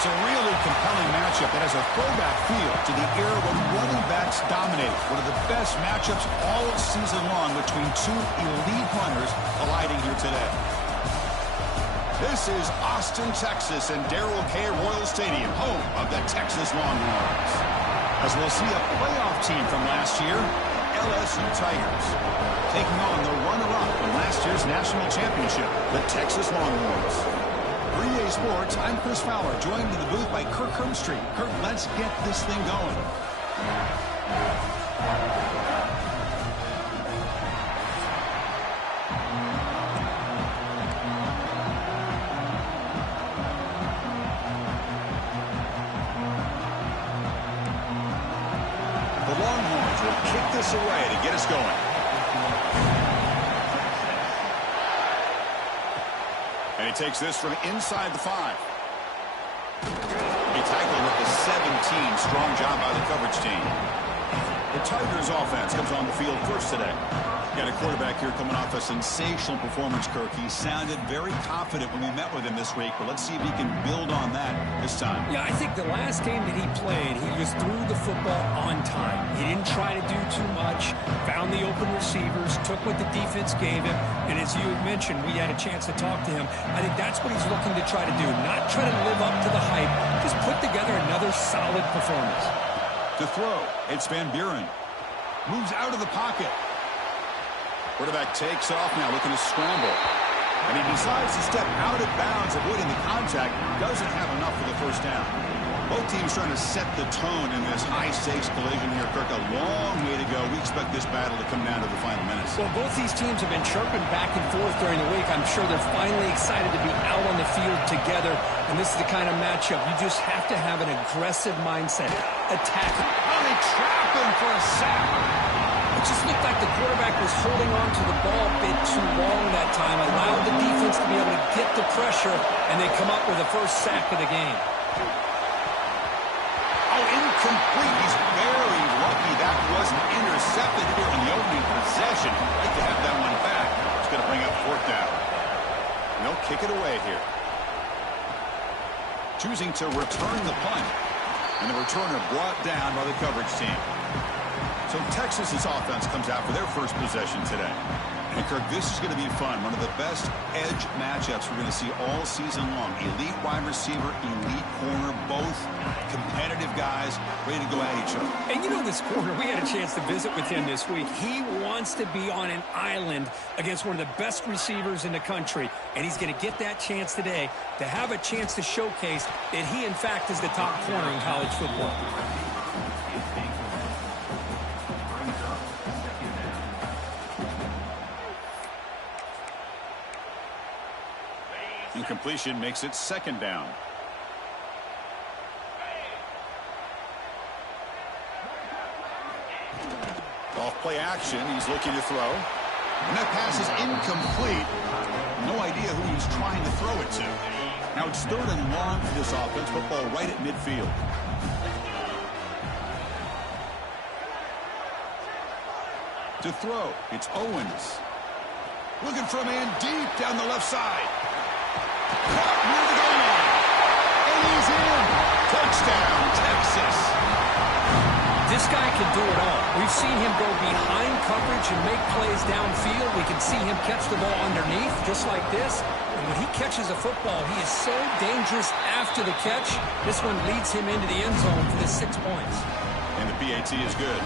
It's a really compelling matchup that has a throwback feel to the era when running backs dominated. One of the best matchups all season long between two elite runners colliding here today. This is Austin, Texas, and Darrell K. Royal Stadium, home of the Texas Longhorns. As we'll see a playoff team from last year, LSU Tigers, taking on the runner-up in last year's national championship, the Texas Longhorns. 3A Sports, I'm Chris Fowler, joined in the booth by Kirk Hermstreet. Kirk, let's get this thing going. The Longhorns will kick this away to get us going. And he takes this from inside the 5. He tackled at the 17. Strong job by the coverage team. The Tigers offense comes on the field first today. Got a quarterback here coming off a sensational performance, Kirk. He sounded very confident when we met with him this week, but let's see if he can build on that this time. Yeah, I think the last game that he played, he just threw the football on time. He didn't try to do too much, found the open receivers, took what the defense gave him, and as you had mentioned, we had a chance to talk to him. I think that's what he's looking to try to do, not try to live up to the hype, just put together another solid performance. To throw, it's Van Buren. Moves out of the pocket. Quarterback takes off now, looking to scramble. And he decides to step out of bounds, avoiding the contact. Doesn't have enough for the first down. Both teams trying to set the tone in this high-stakes collision here, Kirk. A long way to go. We expect this battle to come down to the final minutes. Well, both these teams have been chirping back and forth during the week. I'm sure they're finally excited to be out on the field together. And this is the kind of matchup you just have to have an aggressive mindset. Attack. Oh, they trap him for a sack. It just looked like the quarterback was holding on to the ball a bit too long that time, allowed the defense to be able to get the pressure, and they come up with the first sack of the game. Oh, incomplete. He's very lucky that wasn't intercepted here in the opening possession. Like to have that one back. It's going to bring up 4th down. And they'll kick it away here. Choosing to return the punt. And the returner brought down by the coverage team. So Texas's offense comes out for their first possession today. And Kirk, this is going to be fun. One of the best edge matchups we're going to see all season long. Elite wide receiver, elite corner, both competitive guys ready to go at each other. And you know this corner, we had a chance to visit with him this week. He wants to be on an island against one of the best receivers in the country. And he's going to get that chance today to have a chance to showcase that he, in fact, is the top corner in college football. Incompletion makes it 2nd down. Off play action, he's looking to throw. And that pass is incomplete. No idea who he's trying to throw it to. Now it's 3rd and long for this offense. Football right at midfield. To throw, it's Owens. Looking for a man deep down the left side. Caught near the goal line. And he's in. Touchdown, Texas. This guy can do it all. We've seen him go behind coverage and make plays downfield. We can see him catch the ball underneath, just like this. And when he catches a football, he is so dangerous after the catch. This one leads him into the end zone for the 6 points. And the PAT is good.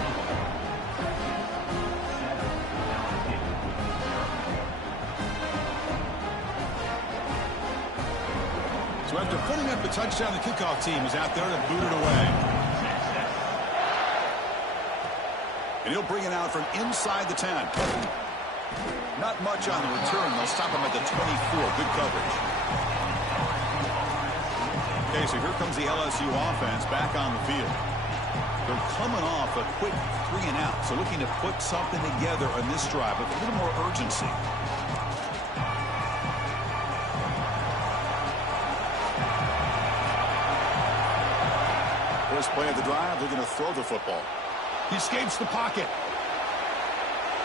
So after putting up the touchdown, the kickoff team is out there to boot it away. And he'll bring it out from inside the 10. Not much on the return. They'll stop him at the 24. Good coverage. Okay, so here comes the LSU offense back on the field. They're coming off a quick 3-and-out, so looking to put something together on this drive with a little more urgency. First play of the drive, they're going to throw the football. He escapes the pocket.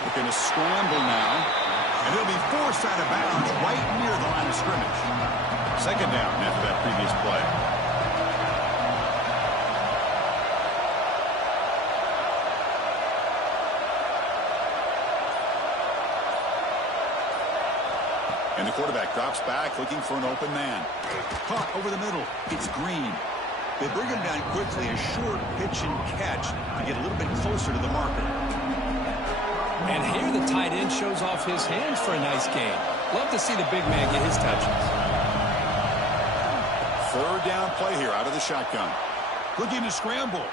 Looking to scramble now. And he'll be forced out of bounds right near the line of scrimmage. Second down after that previous play. And the quarterback drops back looking for an open man. Caught over the middle. It's Green. They bring him down quickly, a short pitch and catch to get a little bit closer to the marker. And here the tight end shows off his hands for a nice gain. Love to see the big man get his touches. Third down play here out of the shotgun. Looking to scramble.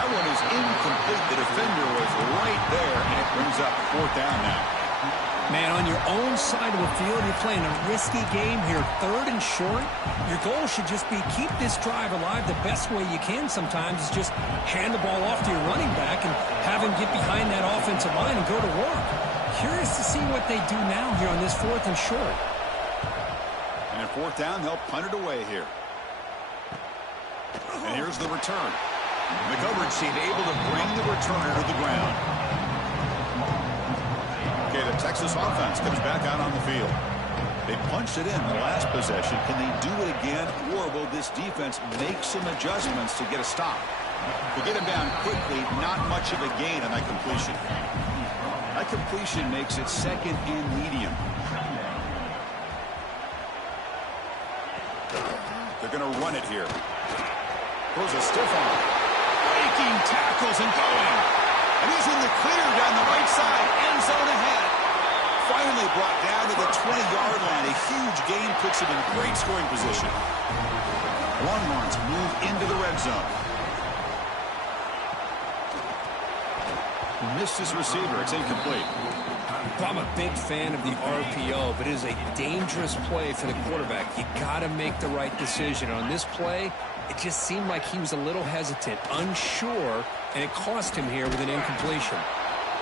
That one is incomplete. The defender was right there, and it brings up fourth down now. Man, on your own side of the field, you're playing a risky game here. Third and short. Your goal should just be keep this drive alive. The best way you can sometimes is just hand the ball off to your running back and have him get behind that offensive line and go to work. Curious to see what they do now here on this fourth and short. And at fourth down, they'll punt it away here. And here's the return. The coverage team able to bring the returner to the ground. Okay, the Texas offense comes back out on the field. They punched it in the last possession. Can they do it again, or will this defense make some adjustments to get a stop? To get him down quickly, not much of a gain on that completion. That completion makes it second and medium. They're going to run it here. Throws a stiff arm. Breaking tackles and going. And he's in the clear down the right side. End zone ahead. Finally brought down to the 20-yard line. A huge gain puts him in great scoring position. Longhorns move into the red zone. Missed his receiver. It's incomplete. I'm a big fan of the RPO, but it is a dangerous play for the quarterback. You got to make the right decision. On this play, it just seemed like he was a little hesitant, unsure, and it cost him here with an incompletion.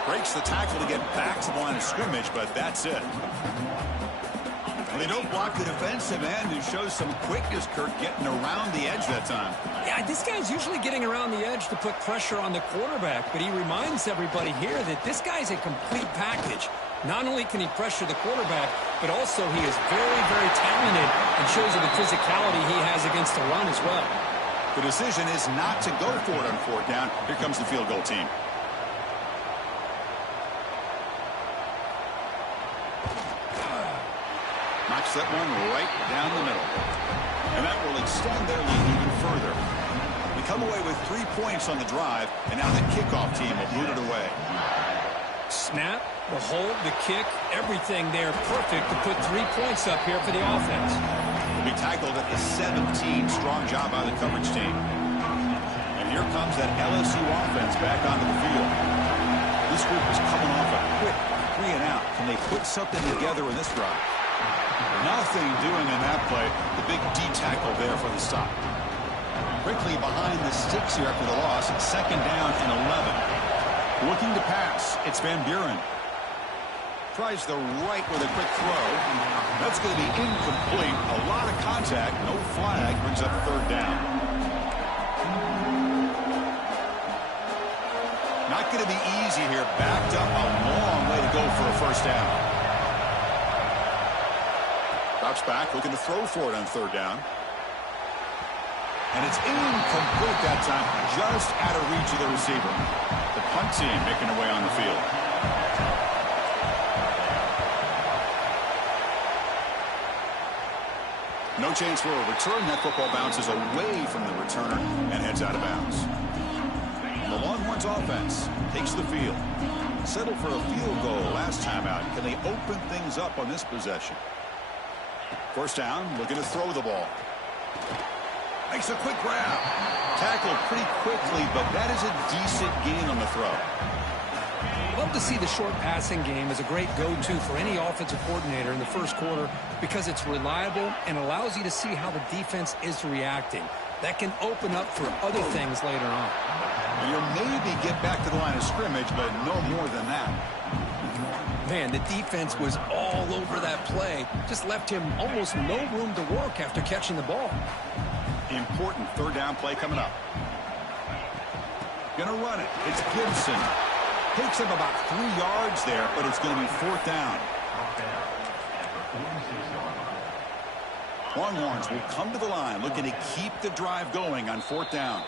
Breaks the tackle to get back to the line of scrimmage, but that's it. They don't block the defensive end and shows some quickness, Kirk, getting around the edge that time. Yeah, this guy's usually getting around the edge to put pressure on the quarterback, but he reminds everybody here that this guy's a complete package. Not only can he pressure the quarterback, but also he is very, very talented and shows you the physicality he has against the run as well. The decision is not to go for it on fourth down. Here comes the field goal team. Knocks that one right down the middle. And that will extend their lead even further. They come away with 3 points on the drive, and now the kickoff team will boot it away. Snap, the hold, the kick, everything there perfect to put 3 points up here for the offense. Will be tackled at the 17. Strong job by the coverage team. And here comes that LSU offense back onto the field. This group is coming off a quick 3-and-out. Can they put something together in this drive? Nothing doing in that play. The big D tackle there for the stop. Quickly behind the sticks here after the loss. Second down and 11. Looking to pass. It's Van Buren. Tries the right with a quick throw. That's going to be incomplete. A lot of contact. No flag. Brings up third down. Not going to be easy here. Backed up a long way to go for a first down. Drops back, looking to throw for it on third down. And it's incomplete that time, just out of reach of the receiver. The punt team making their way on the field. No chance for a return. That football bounces away from the returner and heads out of bounds. The Longhorns offense takes the field. Settled for a field goal last time out. Can they open things up on this possession? First down, looking to throw the ball. Makes a quick grab. Tackled pretty quickly, but that is a decent gain on the throw. Love to see the short passing game as a great go-to for any offensive coordinator in the first quarter because it's reliable and allows you to see how the defense is reacting. That can open up for other things later on. You'll maybe get back to the line of scrimmage, but no more than that. Man, the defense was all over that play. Just left him almost no room to work after catching the ball. Important third down play coming up. Gonna run it. It's Gibson. Takes him about 3 yards there, but it's going to be fourth down. Longhorns will come to the line looking to keep the drive going on fourth down.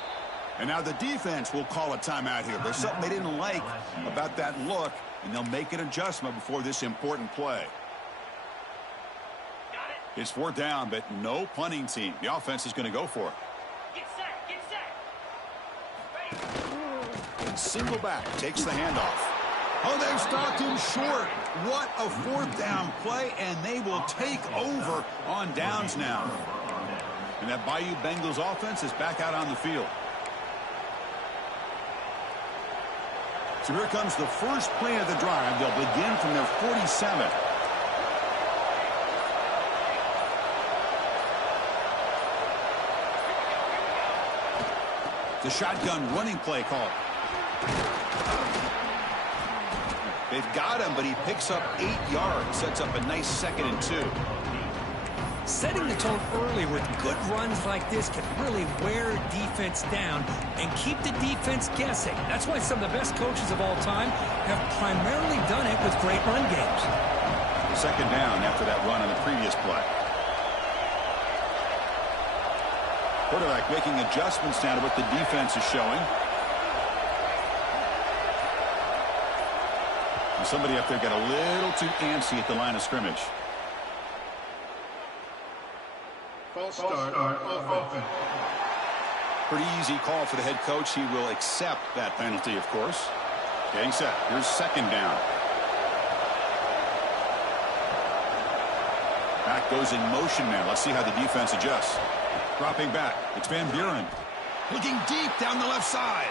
And now the defense will call a timeout here. There's something they didn't like about that look, and they'll make an adjustment before this important play. It's fourth down, but no punting team. The offense is going to go for it. Get set, get set. Ready. Single back, takes the handoff. Oh, they've stopped him short. What a fourth down play, and they will take over on downs now. And that Bayou Bengals offense is back out on the field. So here comes the first play of the drive. They'll begin from their 47. The shotgun running play call. They've got him, but he picks up 8 yards. Sets up a nice 2nd and 2. Setting the tone early with good runs like this can really wear defense down and keep the defense guessing. That's why some of the best coaches of all time have primarily done it with great run games. Second down after that run on the previous play. Quarterback making adjustments now to what the defense is showing. And somebody up there got a little too antsy at the line of scrimmage. False start offense. Pretty easy call for the head coach. He will accept that penalty, of course. Getting set. Here's second down. Back goes in motion now. Let's see how the defense adjusts. Dropping back. It's Van Buren. Looking deep down the left side.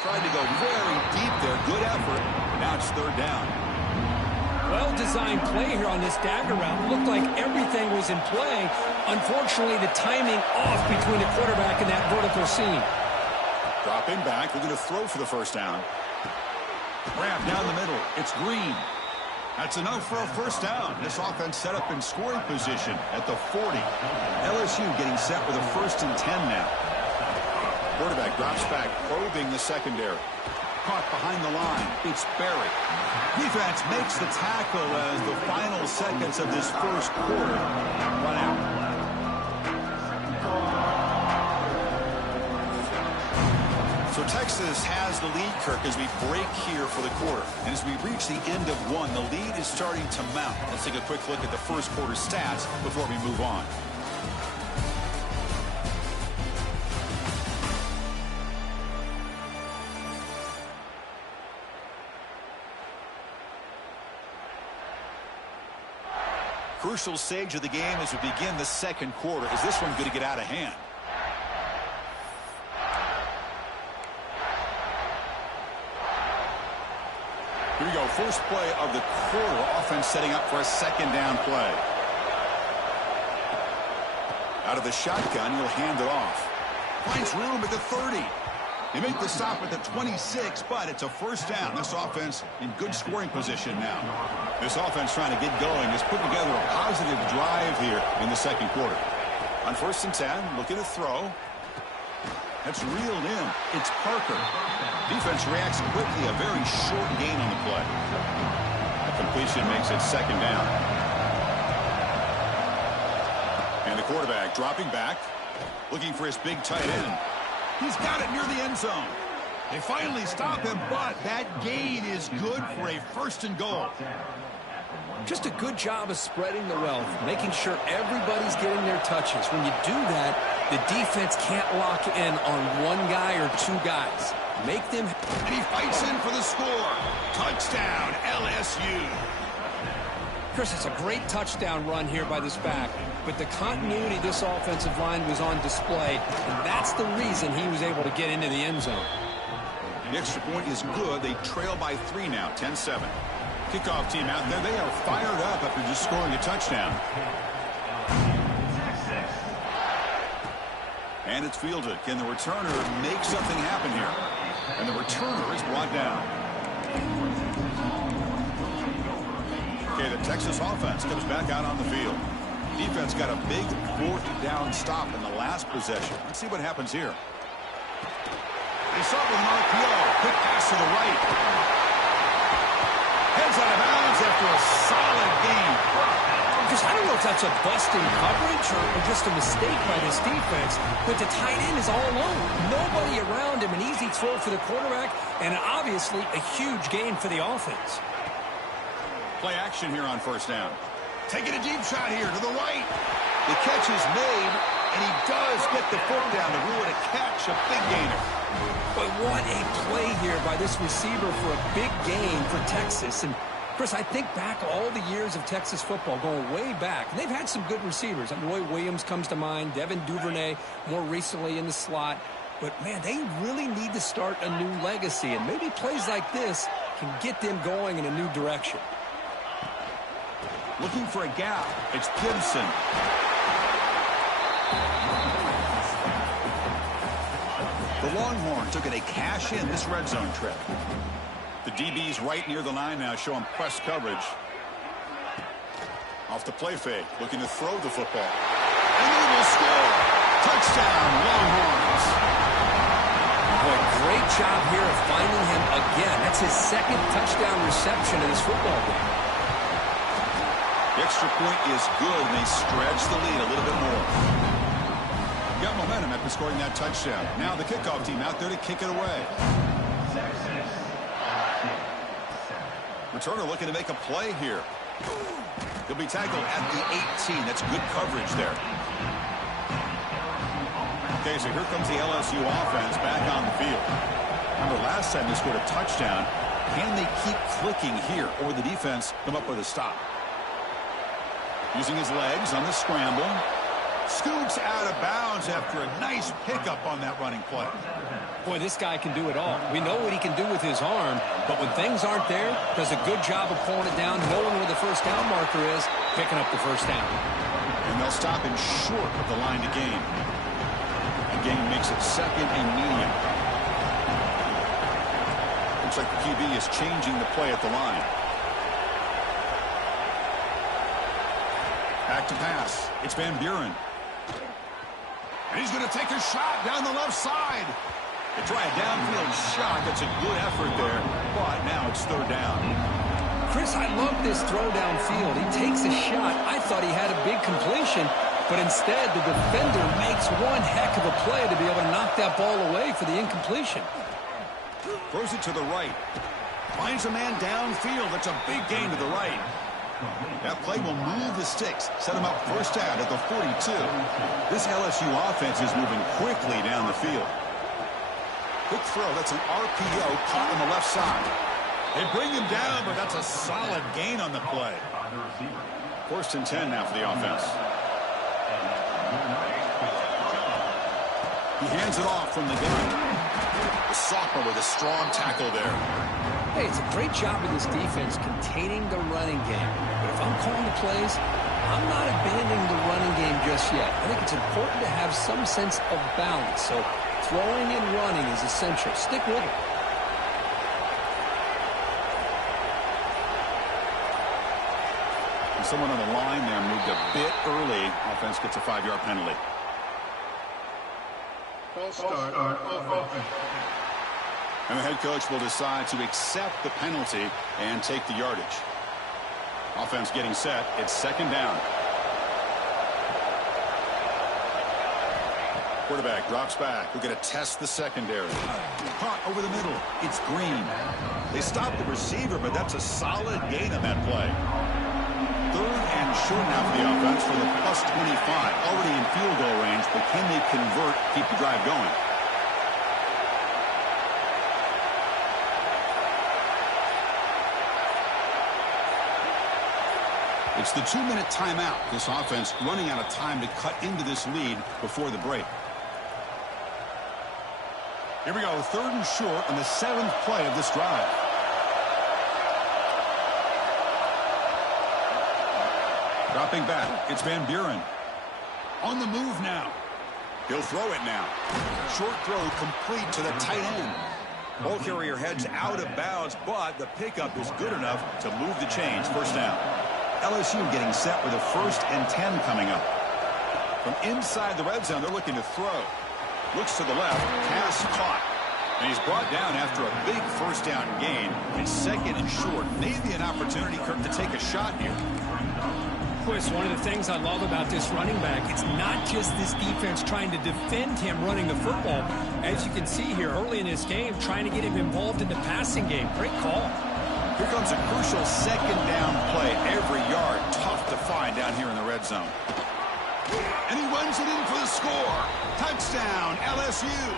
Tried to go very deep there. Good effort. Now it's third down. Well-designed play here on this dagger route. Looked like everything was in play. Unfortunately, the timing off between the quarterback and that vertical seam. Dropping back. We're going to throw for the first down. Wrap down the middle. It's Green. That's enough for a first down. This offense set up in scoring position at the 40. LSU getting set with a 1st and 10 now. Quarterback drops back, probing the secondary. Caught behind the line. It's Barrett. Defense makes the tackle as the final seconds of this first quarter run out. So Texas has the lead, Kirk, as we break here for the quarter. And as we reach the end of one, the lead is starting to mount. Let's take a quick look at the first quarter stats before we move on. Crucial stage of the game as we begin the second quarter. Is this one going to get out of hand? Here we go. First play of the quarter. Offense setting up for a second down play. Out of the shotgun, he'll hand it off. Finds room at the 30. They make the stop at the 26, but it's a first down. This offense in good scoring position now. This offense trying to get going has put together a positive drive here in the second quarter. On 1st and 10, looking to throw. That's reeled in. It's Parker. Defense reacts quickly. A very short gain on the play. A completion makes it second down. And the quarterback dropping back, looking for his big tight end. He's got it near the end zone. They finally stop him, but that gain is good for a 1st and goal. Just a good job of spreading the wealth, making sure everybody's getting their touches. When you do that, the defense can't lock in on one guy or two guys. Make them... And he fights in for the score. Touchdown, LSU. Chris, it's a great touchdown run here by this back, but the continuity this offensive line was on display, and that's the reason he was able to get into the end zone. The extra point is good. They trail by 3 now, 10-7. Kickoff team out there. They are fired up after just scoring a touchdown. And it's fielded. Can the returner make something happen here? And the returner is brought down. Okay, the Texas offense comes back out on the field. Defense got a big 4th down stop in the last possession. Let's see what happens here. They start with an RPO. Quick pass to the right. Heads out of bounds after a solid gain. Because I don't know if that's a bust in coverage or just a mistake by this defense, but the tight end is all alone. Nobody around him, an easy throw for the quarterback, and obviously a huge gain for the offense. Play action here on 1st down. Taking a deep shot here to the right. The catch is made, and he does get the foot down to rule it a catch, a big gainer. But what a play here by this receiver for a big gain for Texas. And Chris, I think back all the years of Texas football, going way back, and they've had some good receivers. Roy Williams comes to mind, Devin Duvernay more recently in the slot. But, man, they really need to start a new legacy, and maybe plays like this can get them going in a new direction. Looking for a gap. It's Gibson. The Longhorns took it a cash in this red zone trip. The DB's right near the line now, showing press coverage. Off the play fake, looking to throw the football. And they will score. Touchdown, Longhorns. Boy, great job here of finding him again. That's his 2nd touchdown reception in this football game. The extra point is good, and they stretch the lead a little bit more. Got momentum after scoring that touchdown. Now the kickoff team out there to kick it away. Returner looking to make a play here. He'll be tackled at the 18. That's good coverage there. Okay, so here comes the LSU offense back on the field. Remember, last time they scored a touchdown. Can they keep clicking here, or the defense come up with a stop? Using his legs on the scramble. Scoots out of bounds after a nice pickup on that running play. Boy, this guy can do it all. We know what he can do with his arm, but when things aren't there, does a good job of pulling it down, knowing where the 1st down marker is, picking up the 1st down. And they'll stop him short of the line to gain. The gain makes it 2nd and medium. Looks like the QB is changing the play at the line. Back to pass. It's Van Buren. And he's going to take a shot down the left side. They try a downfield shot. That's a good effort there. But now it's 3rd down. Chris, I love this throw downfield. He takes a shot. I thought he had a big completion, but instead the defender makes one heck of a play to be able to knock that ball away for the incompletion. Throws it to the right. Finds a man downfield. That's a big gain to the right. That play will move the sticks. Set him up 1st down at the 42. This LSU offense is moving quickly down the field. Quick throw. That's an RPO caught on the left side. They bring him down, but that's a solid gain on the play. 1st and 10 now for the offense. He hands it off from the gun. The sophomore with a strong tackle there. Hey, it's a great job of this defense containing the running game. But if I'm calling the plays, I'm not abandoning the running game just yet. I think it's important to have some sense of balance. So throwing and running is essential. Stick with it. And someone on the line there moved a bit early. Offense gets a 5-yard penalty. False start on offense. And the head coach will decide to accept the penalty and take the yardage. Offense getting set. It's 2nd down. Quarterback drops back. We're going to test the secondary. Caught over the middle. It's Green. They stopped the receiver, but that's a solid gain on that play. 3rd and short now for the offense for the +25. Already in field goal range, but can they convert, keep the drive going? It's the 2-minute timeout. This offense running out of time to cut into this lead before the break. Here we go, 3rd and short on the 7th play of this drive. Dropping back, it's Van Buren. On the move now. He'll throw it now. Short throw complete to the tight end. Ball carrier heads out of bounds, but the pickup is good enough to move the chains. First down. LSU getting set with a 1st and 10 coming up. From inside the red zone, they're looking to throw. Looks to the left, pass caught. And he's brought down after a big 1st down gain. It's 2nd and short. Maybe an opportunity, Kirk, to take a shot here. Chris, one of the things I love about this running back, it's not just this defense trying to defend him running the football. As you can see here early in this game, trying to get him involved in the passing game. Great call. Here comes a crucial 2nd down play. Every yard tough to find down here in the red zone. And he runs it in for the score. Touchdown, LSU.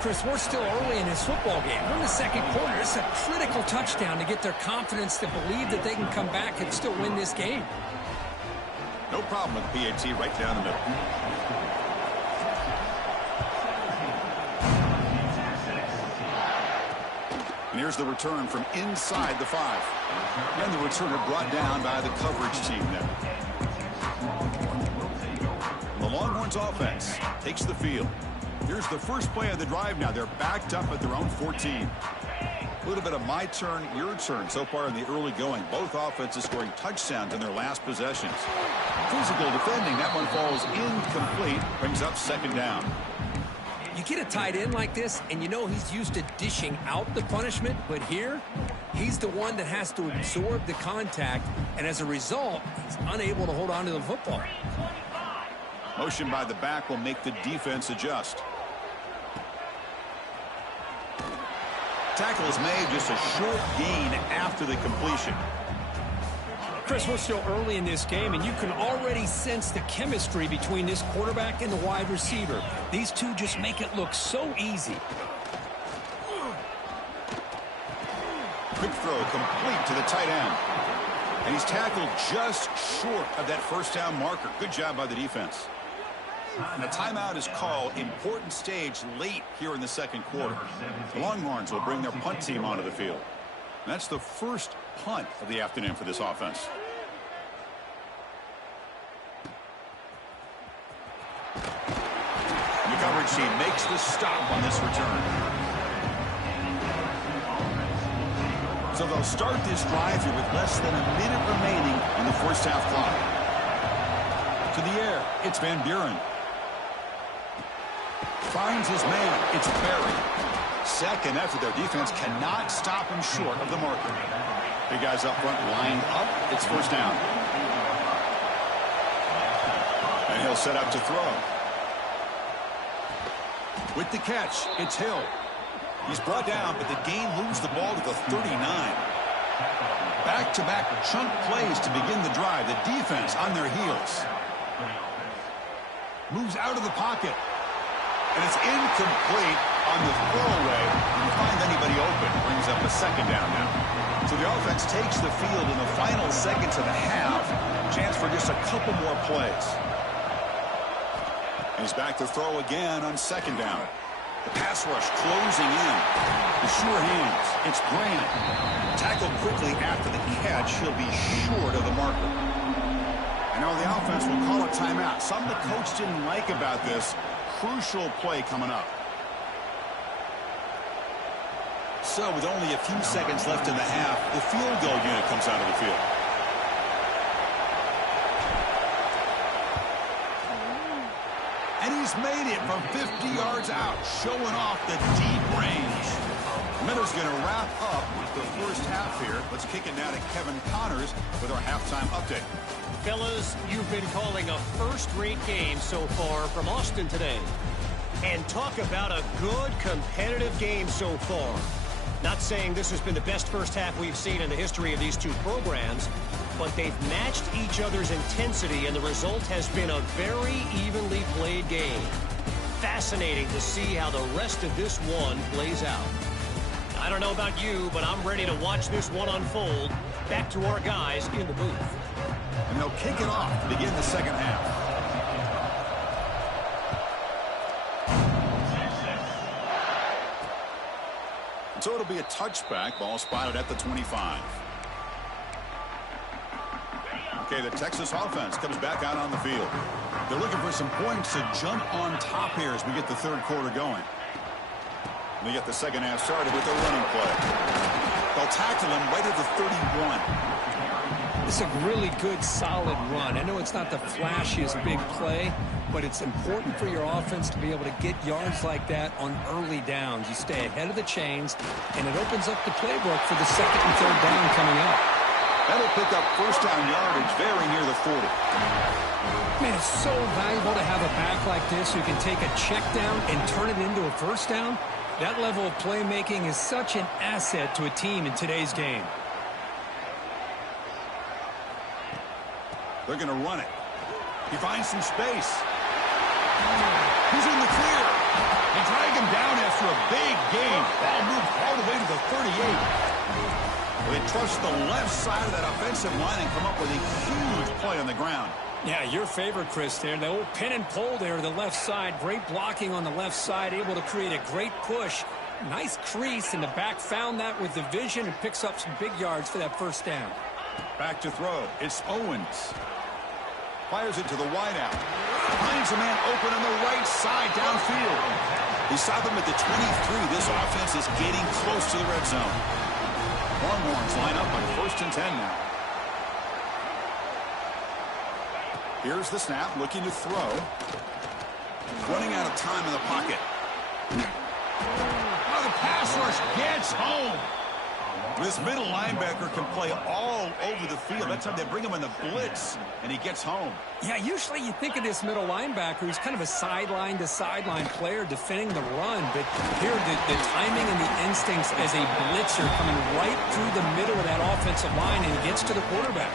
Chris, we're still early in this football game. We're in the 2nd quarter. It's a critical touchdown to get their confidence to believe that they can come back and still win this game. No problem with PAT right down the middle. And here's the return from inside the 5. And the returner brought down by the coverage team there. The Longhorns offense takes the field. Here's the first play of the drive now. They're backed up at their own 14. A little bit of my turn, your turn so far in the early going. Both offenses scoring touchdowns in their last possessions. Physical defending. That one falls incomplete. Brings up 2nd down. You get a tight end like this, and you know he's used to dishing out the punishment. But here, he's the one that has to absorb the contact. And as a result, he's unable to hold on to the football. Motion by the back will make the defense adjust. Tackle is made, just a short gain after the completion. Chris, we're still early in this game, and you can already sense the chemistry between this quarterback and the wide receiver. These two just make it look so easy. Quick throw complete to the tight end. And he's tackled just short of that 1st down marker. Good job by the defense. And a timeout is called. Important stage late here in the 2nd quarter. The Longhorns will bring their punt team onto the field. And that's the first punt of the afternoon for this offense. And the coverage team makes the stop on this return. So they'll start this drive here with less than a minute remaining on the 1st half clock. To the air, it's Van Buren. Finds his man. It's Berry. 2nd effort. Their defense cannot stop him short of the marker. Big guys up front lined up. It's 1st down. And he'll set up to throw. With the catch, it's Hill. He's brought down, but the gain moves the ball to the 39. Back-to-back chunk plays to begin the drive. The defense on their heels. Moves out of the pocket. And it's incomplete on the throwaway. Didn't find anybody open. Brings up a 2nd down now. So the offense takes the field in the final seconds of the half. Chance for just a couple more plays. And he's back to throw again on 2nd down. The pass rush closing in. The sure hands. It's Grant. Tackled quickly after the catch. He'll be short of the marker. I know the offense will call a timeout. Something the coach didn't like about this. Crucial play coming up. So with only a few seconds left in the half, the field goal unit comes out of the field. And he's made it from 50 yards out, showing off the deep range. Miller's going to wrap up the 1st half here. Let's kick it now to Kevin Connors with our halftime update. Fellas, you've been calling a first-rate game so far from Austin today. And talk about a good competitive game so far. Not saying this has been the best first half we've seen in the history of these two programs, but they've matched each other's intensity, and the result has been a very evenly played game. Fascinating to see how the rest of this one plays out. I don't know about you, but I'm ready to watch this one unfold. Back to our guys in the booth. And they'll kick it off to begin the second half. So it'll be a touchback. Ball spotted at the 25. Okay, the Texas offense comes back out on the field. They're looking for some points to jump on top here as we get the third quarter going. They get the second half started with a running play. They'll tackle him right at the 31. It's a really good, solid run. I know it's not the flashiest big play, but it's important for your offense to be able to get yards like that on early downs. You stay ahead of the chains, and it opens up the playbook for the second and third down coming up. That'll pick up first down yardage very near the 40. Man, it's so valuable to have a back like this who can take a check down and turn it into a first down. That level of playmaking is such an asset to a team in today's game. They're going to run it. He finds some space. He's in the clear. They drag him down after a big gain. Ball moved all the way to the 38. They trust the left side of that offensive line and come up with a huge play on the ground. Yeah, your favorite, Chris, there. The old pin and pull there, the left side. Great blocking on the left side, able to create a great push. Nice crease, and the back found that with the vision and picks up some big yards for that first down. Back to throw. It's Owens. Fires it to the wideout. Finds a man open on the right side downfield. He saw them at the 23. This offense is getting close to the red zone. Longhorns line up on 1st and 10 now. Here's the snap, looking to throw. Running out of time in the pocket. Oh, the pass rush gets home. This middle linebacker can play all over the field. That's how they bring him in the blitz, and he gets home. Yeah, usually you think of this middle linebacker who's kind of a sideline-to-sideline player defending the run, but here the timing and the instincts as a blitzer coming right through the middle of that offensive line, and he gets to the quarterback.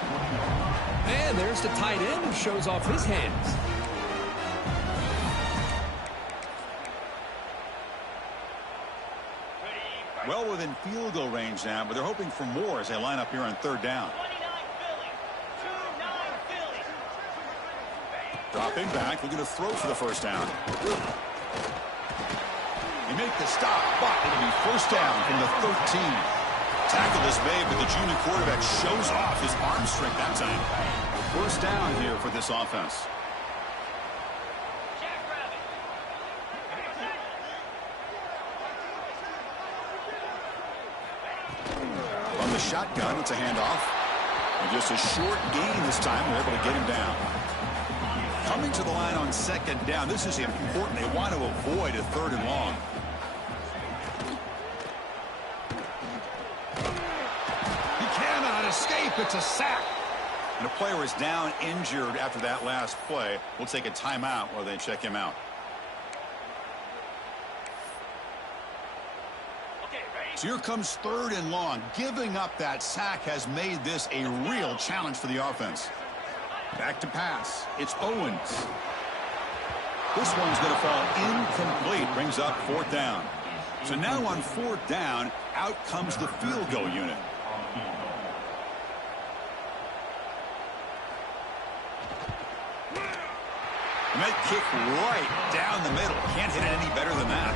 And there's the tight end who shows off his hands. Well within field goal range now, but they're hoping for more as they line up here on third down. 29 Philly. 29 Philly. Dropping back, looking to throw for the first down. They make the stop, but it'll be first down from the 13. Tackle is made, but the junior quarterback shows off his arm strength that time. First down here for this offense. From the shotgun, it's a handoff. And just a short gain this time. They're able to get him down. Coming to the line on second down. This is important. They want to avoid a third and long. He cannot escape. It's a sack. And a player is down injured after that last play. We'll take a timeout while they check him out. So here comes third and long. Giving up that sack has made this a real challenge for the offense. Back to pass. It's Owens. This one's going to fall incomplete. Brings up fourth down. So now on fourth down, out comes the field goal unit. And that kick right down the middle. Can't hit it any better than that.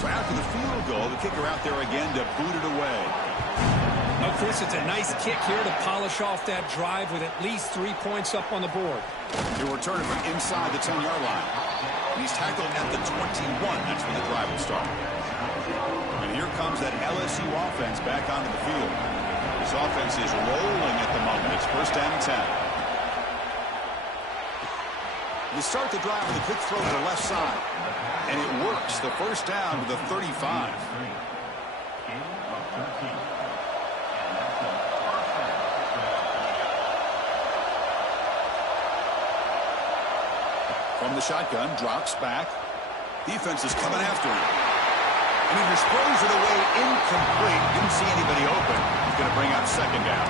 So after the field goal, the kicker out there again to boot it away. Oh, Chris, it's a nice kick here to polish off that drive with at least 3 points up on the board. He'll return it from inside the 10-yard line. And he's tackled at the 21. That's when the drive will start. And here comes that LSU offense back onto the field. This offense is rolling at the moment. It's first down and 10. They start the drive with a quick throw to the left side. And it works. The first down to the 35. From the shotgun, drops back. Defense is coming after him. And he just throws it away incomplete. Didn't see anybody open. He's going to bring up second down.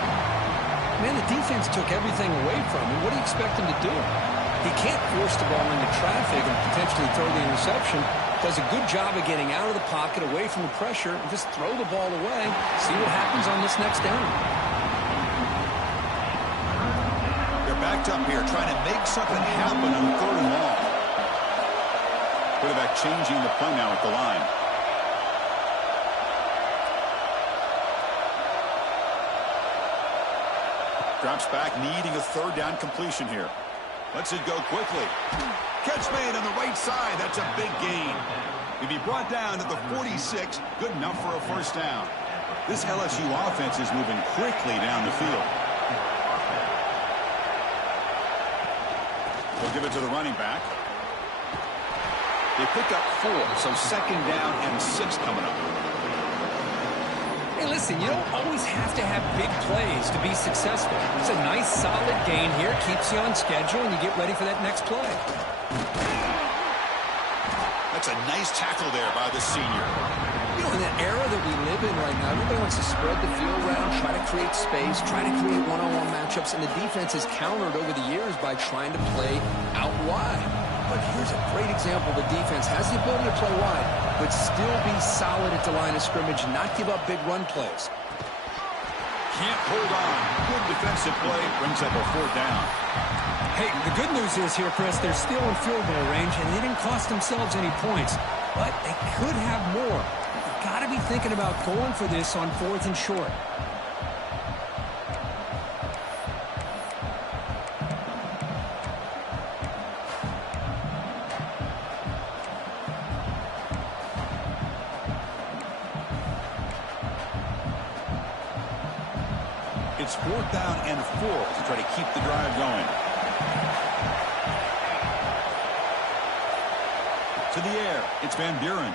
Man, the defense took everything away from him. What do you expect him to do? He can't force the ball into traffic and potentially throw the interception. does a good job of getting out of the pocket, away from the pressure, and just throw the ball away. See what happens on this next down. They're backed up here, trying to make something happen on 3rd and long. Quarterback changing the play now at the line. Drops back, needing a 3rd down completion here. Lets it go quickly. Catch made on the right side. That's a big gain. He'll be brought down to the 46. Good enough for a 1st down. This LSU offense is moving quickly down the field. They'll give it to the running back. They pick up 4, so 2nd down and 6 coming up. Hey, listen, you don't always have to have big plays to be successful. It's a nice, solid gain here. Keeps you on schedule, and you get ready for that next play. That's a nice tackle there by the senior. You know, in the era that we live in right now, everybody wants to spread the field around, try to create space, try to create one-on-one matchups, and the defense has countered over the years by trying to play out wide. But here's a great example. The defense has the ability to play wide, but still be solid at the line of scrimmage and not give up big run plays. Can't hold on. Good defensive play. Brings up a 4th down. Hey, the good news is here, Chris, they're still in field goal range, and they didn't cost themselves any points. But they could have more. You've got to be thinking about going for this on 4th and short. It's 4th down and 4 to try to keep the drive going. To the air. It's Van Buren.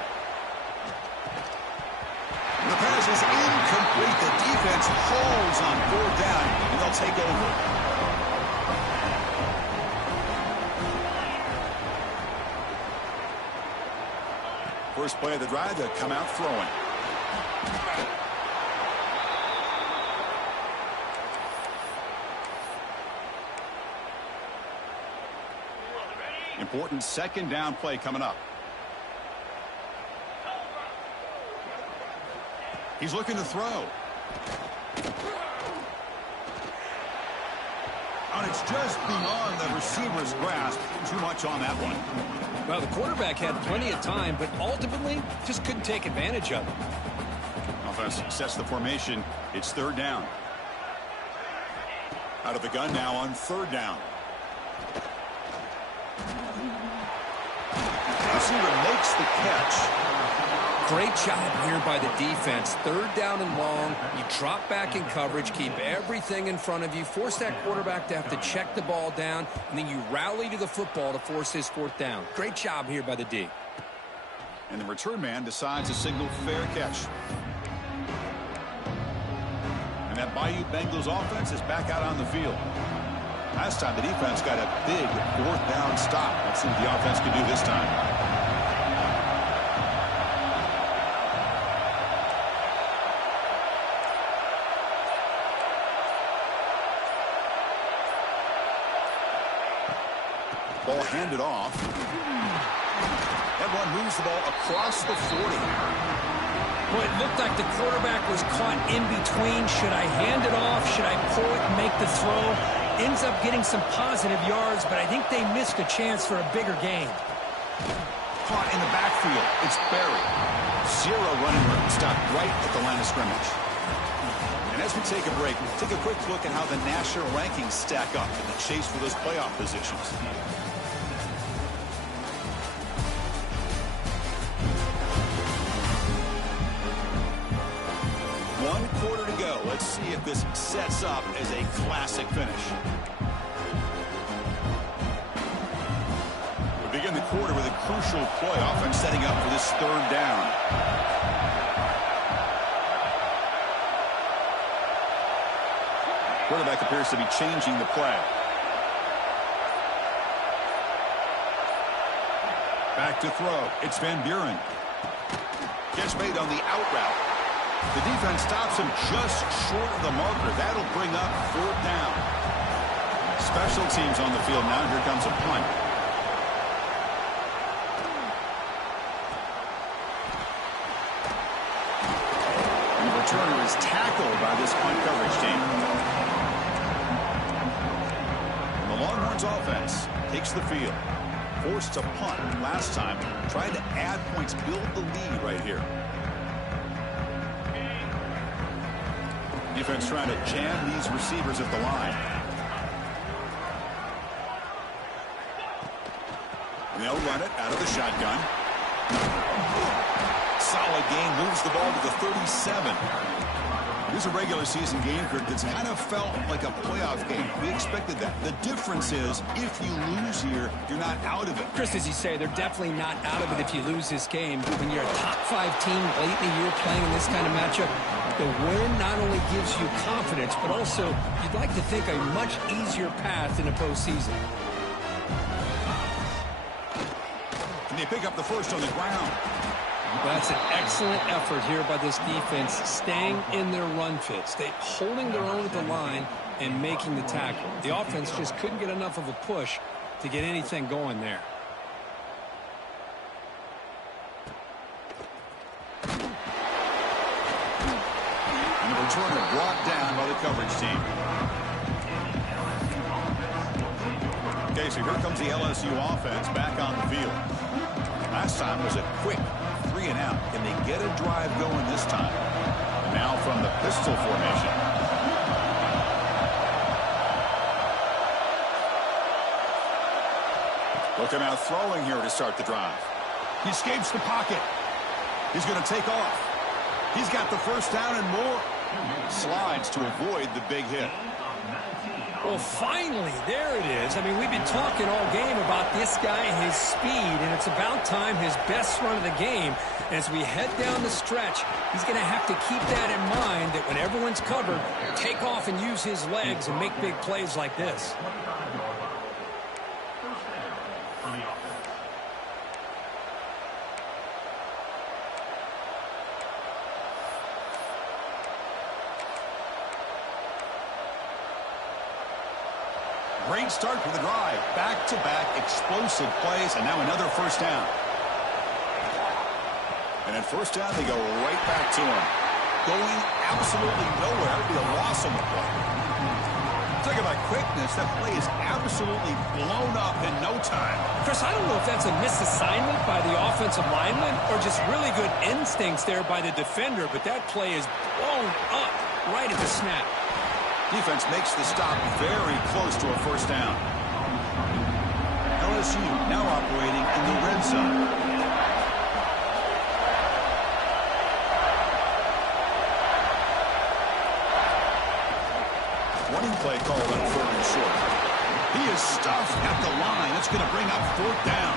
The pass is incomplete. The defense holds on 4th down, and they'll take over. First play of the drive, they'll come out throwing. Important 2nd down play coming up. He's looking to throw. And it's just beyond the receiver's grasp. Too much on that one. Well, the quarterback had plenty of time, but ultimately just couldn't take advantage of it. Offense sets the formation. It's 3rd down. Out of the gun now on 3rd down. Receiver makes the catch. Great job here by the defense. 3rd down and long. You drop back in coverage, keep everything in front of you, force that quarterback to have to check the ball down, and then you rally to the football to force his 4th down. Great job here by the D. And the return man decides to signal fair catch. And that Bayou Bengals offense is back out on the field. Last time the defense got a big 4th down stop. Let's see what the offense can do this time. Ball handed off. That one moves the ball across the 40. Well, it looked like the quarterback was caught in between. Should I hand it off? Should I pull it and make the throw? Ends up getting some positive yards, but I think they missed a chance for a bigger gain. Caught in the backfield. It's Barry. 0 running room. Stopped right at the line of scrimmage. And as we take a break, take a quick look at how the national rankings stack up in the chase for those playoff positions. One quarter to go. Let's see if this sets up as a classic finish. We begin the quarter with a crucial play. Offense setting up for this 3rd down. Quarterback appears to be changing the play. Back to throw. It's Van Buren. Catch made on the out route. The defense stops him just short of the marker. That'll bring up 4th down. Special teams on the field now. Here comes a punt. tackled by this punt coverage team. And the Longhorns offense takes the field. Forced to punt last time. Trying to add points, build the lead right here. Defense trying to jam these receivers at the line. And they'll run it out of the shotgun. Solid gain, moves the ball to the 37. This is a regular season game, Kirk, that's kind of felt like a playoff game. We expected that. The difference is, if you lose here, you're not out of it. Chris, as you say, they're definitely not out of it if you lose this game. When you're a top-5 team late in the year playing in this kind of matchup, the win not only gives you confidence, but also you'd like to think a much easier path in the postseason. Can they pick up the first on the ground? That's an excellent effort here by this defense, staying in their run fits. They holding their own at the line and making the tackle. The offense just couldn't get enough of a push to get anything going there. And the returner brought down by the coverage team. Okay, so here comes the LSU offense back on the field. Last time was a quick 3 and out. Can they get a drive going this time? And now from the pistol formation. Looking out throwing here to start the drive. He escapes the pocket. He's going to take off. He's got the first down and more. Slides to avoid the big hit. Well, finally, there it is. I mean, we've been talking all game about this guy and his speed, and it's about time his best run of the game. As we head down the stretch, he's going to have to keep that in mind, that when everyone's covered, take off and use his legs and make big plays like this. Great start for the drive. Back-to-back explosive plays, and now another first down. And at first down, they go right back to him. Going absolutely nowhere. It'll be a loss on the play. Talk about quickness. That play is absolutely blown up in no time. Chris, I don't know if that's a misassignment by the offensive lineman or just really good instincts there by the defender, but that play is blown up right at the snap. Defense makes the stop very close to a first down. LSU now operating in the red zone. Running play called on 4th and short. He is stuffed at the line. It's going to bring up 4th down.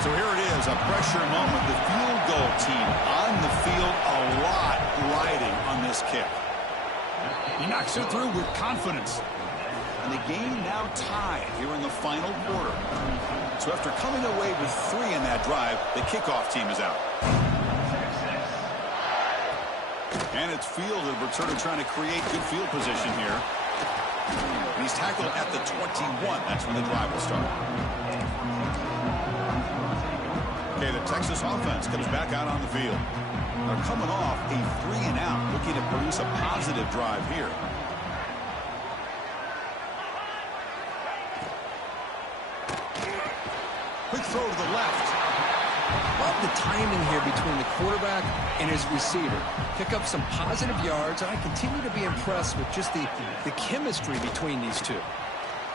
So here it is, a pressure moment. The field goal team on the field, a lot riding on this kick. He knocks it through with confidence. And the game now tied here in the final quarter. So after coming away with 3 in that drive, the kickoff team is out. And it's fielded. Returner trying to create good field position here. And he's tackled at the 21. That's when the drive will start. Okay, the Texas offense comes back out on the field. They're coming off a 3 and out, looking to produce a positive drive here. Quick throw to the left. Love the timing here between the quarterback and his receiver. Pick up some positive yards, and I continue to be impressed with just the chemistry between these two.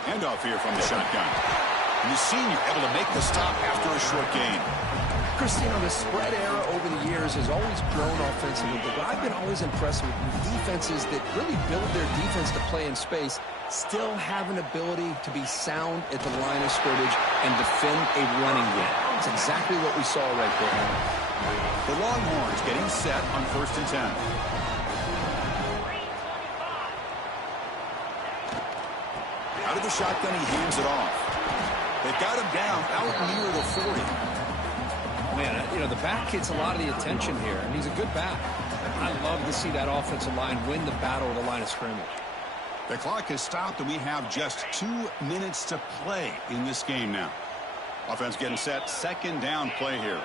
Handoff here from the shotgun. And the senior able to make the stop after a short gain. Christine, the spread era over the years has always grown offensively, but I've been always impressed with defenses that really build their defense to play in space, still have an ability to be sound at the line of scrimmage and defend a running game. That's exactly what we saw right there. The Longhorns getting set on 1st and 10. Out of the shotgun, he hands it off. They've got him down out near the 40. Man, you know, the back gets a lot of the attention here, and he's a good back. I love to see that offensive line win the battle at the line of scrimmage. The clock has stopped, and we have just 2 minutes to play in this game now. Offense getting set. 2nd down play here.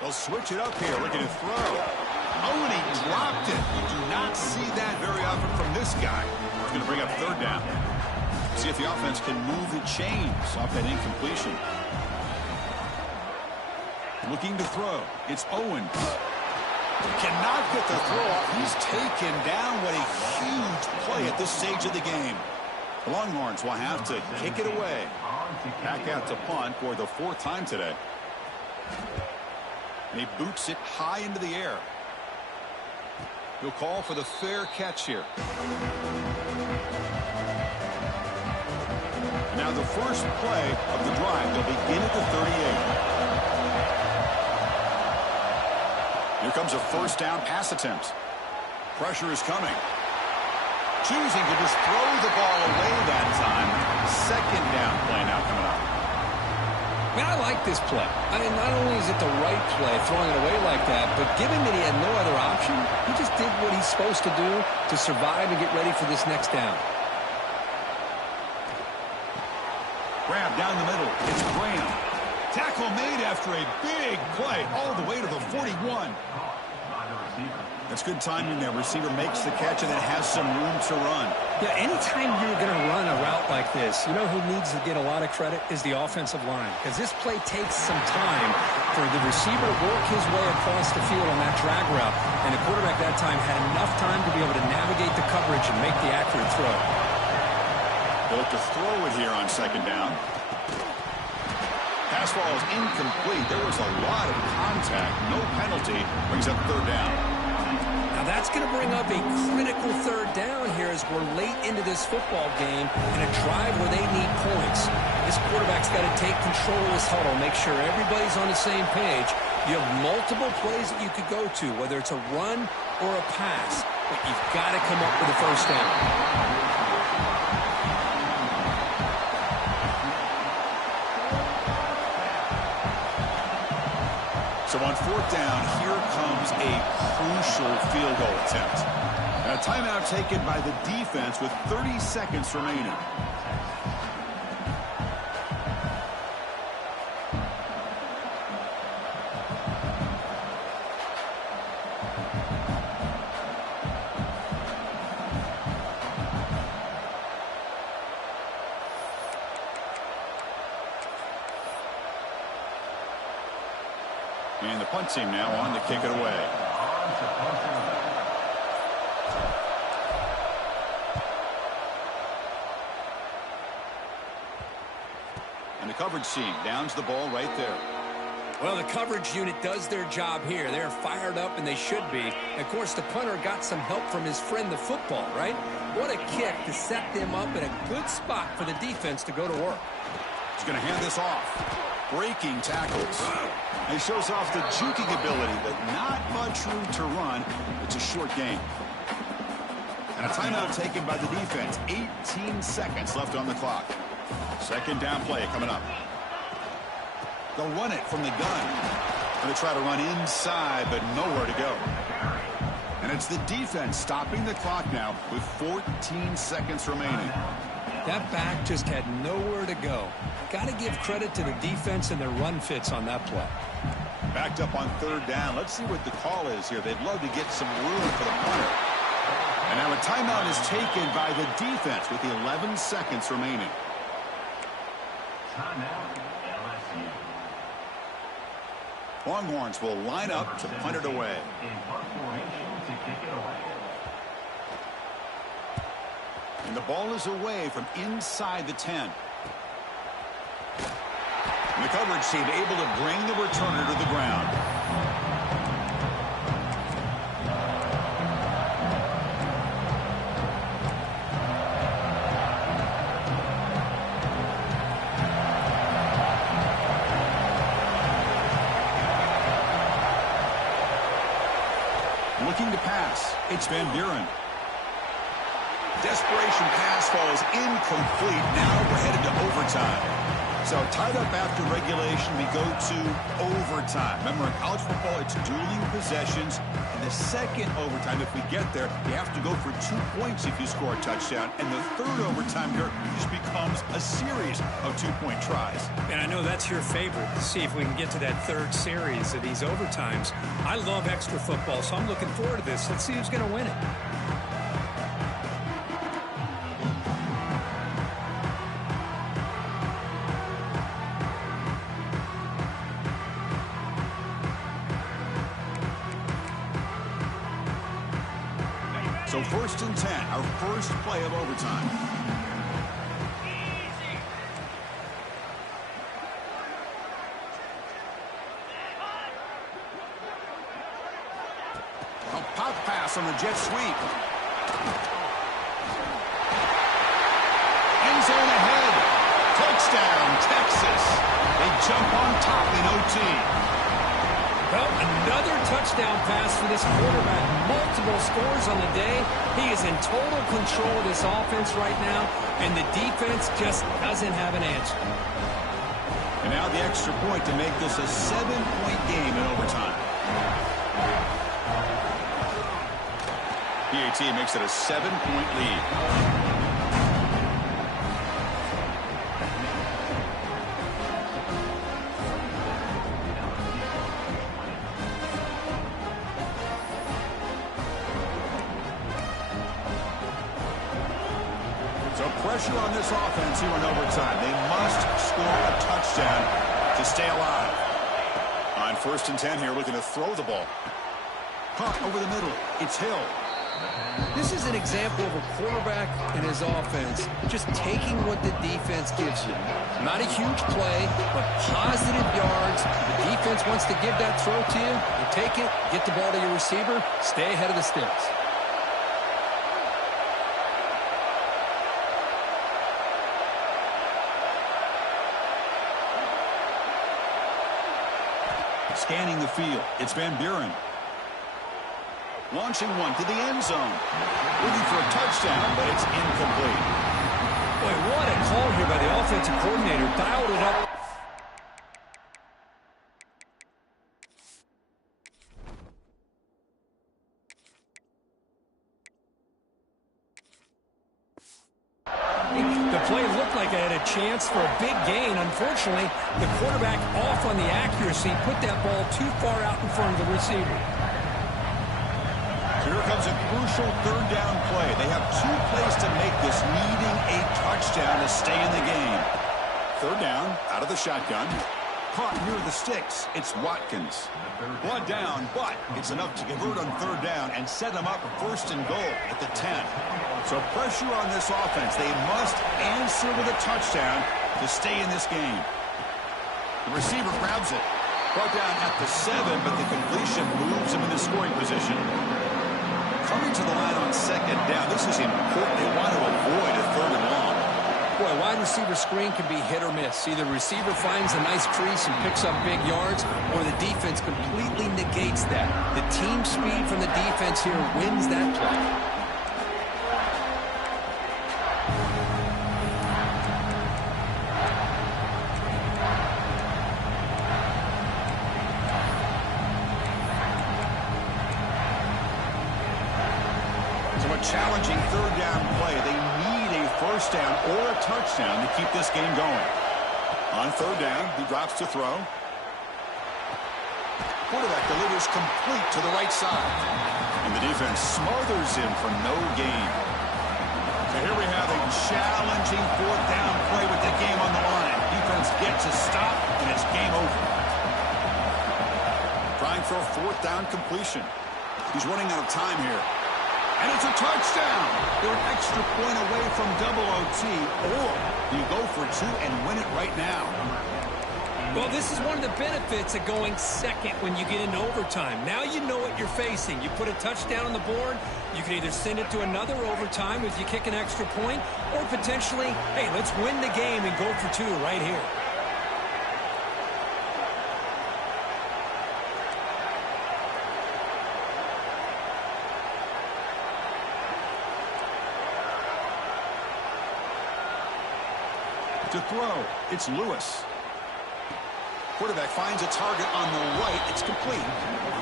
They'll switch it up here, looking to throw. Oh, and he dropped it. You do not see that very often from this guy. He's going to bring up third down. See if the offense can move the chains off that incompletion. Looking to throw. It's Owen. Cannot get the throw off. He's taken down. What a huge play at this stage of the game. The Longhorns will have to kick it away. Back out to punt for the 4th time today. And he boots it high into the air. He'll call for the fair catch here. Now the first play of the drive. They'll begin at the 38. Here comes a first down pass attempt. Pressure is coming. Choosing to just throw the ball away that time. Second down play now coming up. Man, I like this play. I mean, not only is it the right play, throwing it away like that, but given that he had no other option, he just did what he's supposed to do to survive and get ready for this next down. Grab down the middle. It's Graham. Tackle made after a big play all the way to the 41. That's good timing there. Receiver makes the catch and then has some room to run. Yeah, anytime you're going to run a route like this, you know who needs to get a lot of credit is the offensive line. Because this play takes some time for the receiver to work his way across the field on that drag route. And the quarterback that time had enough time to be able to navigate the coverage and make the accurate throw. They'll look to throw it here on second down. Pass ball is incomplete. There was a lot of contact. No penalty. Brings up third down. Now that's going to bring up a critical third down here as we're late into this football game in a drive where they need points. This quarterback's got to take control of this huddle, make sure everybody's on the same page. You have multiple plays that you could go to, whether it's a run or a pass, but you've got to come up with a first down. So on fourth down, here comes a crucial field goal attempt. And a timeout taken by the defense with 30 seconds remaining. And the punt team now on to kick it away. And the coverage team downs the ball right there. Well, the coverage unit does their job here. They're fired up, and they should be. And of course, the punter got some help from his friend, the football, right? What a kick to set them up in a good spot for the defense to go to work. He's going to hand this off. Breaking tackles. He shows off the juking ability, but not much room to run. It's a short game. And a timeout taken by the defense. 18 seconds left on the clock. Second down play coming up. They'll run it from the gun. Going to try to run inside, but nowhere to go. And it's the defense stopping the clock now with 14 seconds remaining. That back just had nowhere to go. Got to give credit to the defense and their run fits on that play. Backed up on third down. Let's see what the call is here. They'd love to get some room for the punter. And now a timeout is taken by the defense with 11 seconds remaining. Timeout, LSU. Longhorns will line up to punt it away. In punt formation to kick it away. And the ball is away from inside the 10. And the coverage team able to bring the returner to the ground. Looking to pass. It's Van Buren. Desperation pass falls incomplete. Now we're headed to overtime. So tied up after regulation, we go to overtime. Remember, in college football, it's dueling possessions. And the second overtime, if we get there, you have to go for 2 points if you score a touchdown. And the third overtime here just becomes a series of 2-point tries. And I know that's your favorite, to see if we can get to that third series of these overtimes. I love extra football, so I'm looking forward to this. Let's see who's going to win it. So 1st and 10, our first play of overtime. A pop pass on the jet sweep. End zone ahead. Touchdown, Texas. They jump on top in OT. Well, another touchdown pass for this quarterback. Multiple scores on the day. He is in total control of this offense right now, and the defense just doesn't have an answer. And now the extra point to make this a 7-point game in overtime. PAT makes it a 7-point lead. Pressure on this offense here in overtime. They must score a touchdown to stay alive. On 1st and 10 here, looking to throw the ball. Caught over the middle. It's Hill. This is an example of a quarterback and his offense just taking what the defense gives you. Not a huge play, but positive yards. The defense wants to give that throw to you. You take it, get the ball to your receiver, stay ahead of the sticks. Scanning the field, it's Van Buren. Launching one to the end zone. Looking for a touchdown, but it's incomplete. Boy, what a call here by the offensive coordinator. Dialed it up. The play looked like it had a chance for a big gain. Unfortunately, the quarterback off on the accuracy, put that ball too far out in front of the receiver. Here comes a crucial 3rd down play. They have 2 plays to make this, needing a touchdown to stay in the game. 3rd down, out of the shotgun. Caught near the sticks. It's Watkins. 1 down, but it's enough to convert on 3rd down and set them up 1st and goal at the 10. So pressure on this offense. They must answer with a touchdown to stay in this game. The receiver grabs it. Brought down at the 7, but the completion moves him into scoring position. Coming to the line on 2nd down. This is important. They want to avoid a 3rd and long. Boy, wide receiver screen can be hit or miss. Either receiver finds a nice crease and picks up big yards, or the defense completely negates that. The team speed from the defense here wins that play. Challenging 3rd down play. They need a 1st down or a touchdown to keep this game going. On 3rd down, he drops to throw. Quarterback delivers complete to the right side. And the defense smothers him for no gain. So here we have a challenging 4th down play with the game on the line. Defense gets a stop, and it's game over. Trying for a 4th down completion. He's running out of time here. And it's a touchdown. They're an extra point away from double OT, or you go for 2 and win it right now. Well, this is one of the benefits of going second when you get into overtime. Now you know what you're facing. You put a touchdown on the board, you can either send it to another overtime if you kick an extra point, or potentially, hey, let's win the game and go for 2 right here. To throw, it's Lewis. Quarterback finds a target on the right. It's complete.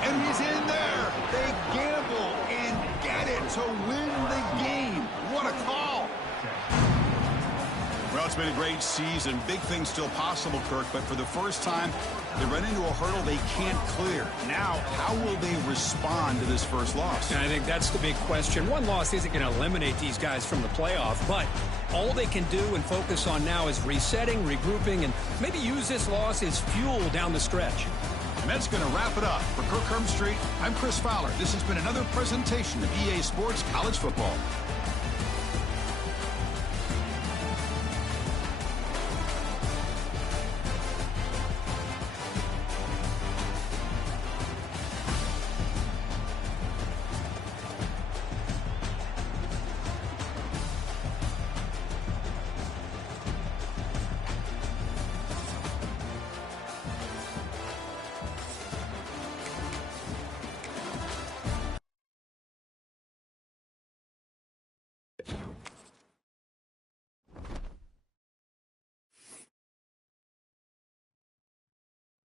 And he's in there. They gamble and get it to win the game. What a call. Well, it's been a great season. Big things still possible, Kirk, but for the first time, they run into a hurdle they can't clear. Now, how will they respond to this first loss? And I think that's the big question. One loss isn't going to eliminate these guys from the playoff, but all they can do and focus on now is resetting, regrouping, and maybe use this loss as fuel down the stretch. And that's going to wrap it up. For Kirk Street, I'm Chris Fowler. This has been another presentation of EA Sports College Football.